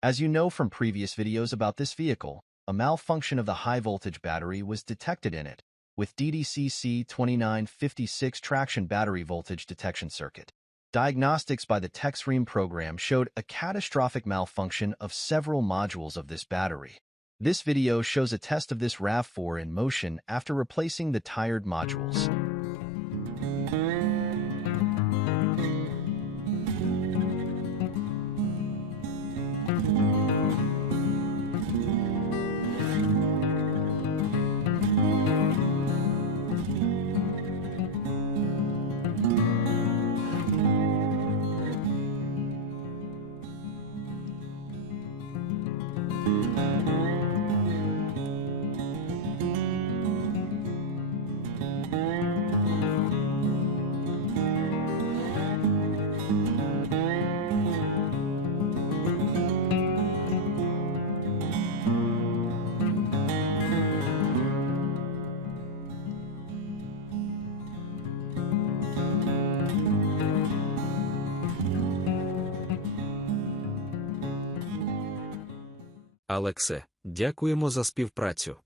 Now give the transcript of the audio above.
As you know from previous videos about this vehicle, a malfunction of the high-voltage battery was detected in it, with DDCC2956 traction battery voltage detection circuit. Diagnostics by the Techstream program showed a catastrophic malfunction of several modules of this battery. This video shows a test of this rav4 in motion after replacing the tired modules. Алексе, дякуємо за співпрацю.